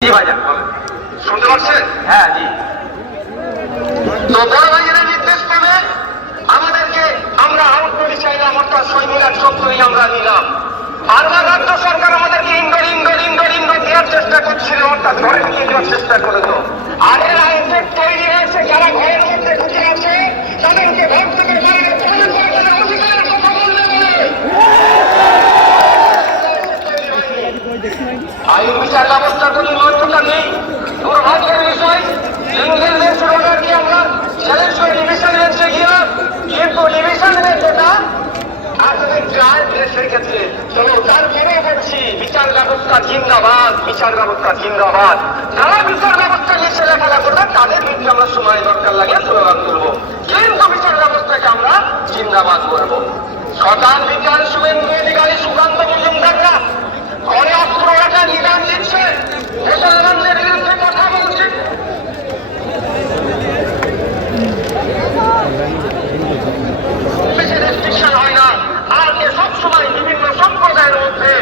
শুনতে পাচ্ছেন? হ্যাঁ জি। তো বড় ভাইয়েরা নির্দেশ পেলে আমাদেরকে আমরা আউট করে চাইলাম, অর্থাৎ শহীদুল্লাহ চত্বরই আমরা নিলাম। বাংলা রাজ্য সরকার আমাদেরকে ইন্ডোর দেওয়ার চেষ্টা করছিল, অর্থাৎ ঘরে ঢুকিয়ে দেওয়ার চেষ্টা করেছিল। আর এর আইনটেক তৈরি হয়েছে, যারা ঘরের মধ্যে ঢুকে আছে তাদেরকে ঘর থেকে বাইরে অধিকারের কথা বলতে বলে আইন বিচার ব্যবস্থা কোনো নৈতিকতা নেই। দুর্ভাগ্যের বিষয়, সিঙ্গেল বেঞ্চ রোডারকে আমরা চ্যালেঞ্জ করে ডিভিশন বেঞ্চে গিয়ে, কিন্তু ডিভিশন বেঞ্চ এটা আসলে যায় দেশের ক্ষেত্রে। চলো তারপরেও বলছি, বিচার ব্যবস্থা জিন্দাবাদ, বিচার ব্যবস্থা জিন্দাবাদ। যারা বিচার ব্যবস্থা নিয়ে ছেলেখেলা করবে তাদের বিরুদ্ধে আমরা সময় দরকার লাগে স্লোগান তুলবো, কিন্তু বিচার ব্যবস্থাকে আমরা জিন্দাবাদ করবো। সদান বিজ্ঞান শুভেন্দু অধিকারী সুকান্ত মজুমদাররা ঘরে অস্ত্র রাখা নিদান দিচ্ছে, মুসলমানদের বিরুদ্ধে কথা বলছে। রেস্ট্রিকশন হয় না, আর সবসময় বিভিন্ন সম্প্রদায়ের মধ্যে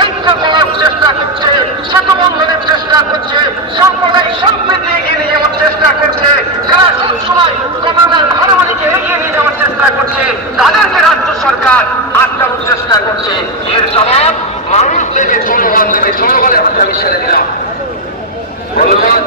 ঐক্য করার চেষ্টা করছে, সেতু বন্ধনের চেষ্টা করছে, সাম্প্রদায়িক সম্প্রীতি এগিয়ে নিয়ে যাওয়ার চেষ্টা করছে। যারা সবসময় কমান্ডার হারমোনিকে এগিয়ে নিয়ে যাওয়ার চেষ্টা করছে, তাদেরকে রাজ্য সরকার আটকানোর চেষ্টা করছে। এর জবাব মানুষ দেবে, জনগণ দেবে। জনগণের হাতে আমি ছেড়ে দিলাম। ধন্যবাদ।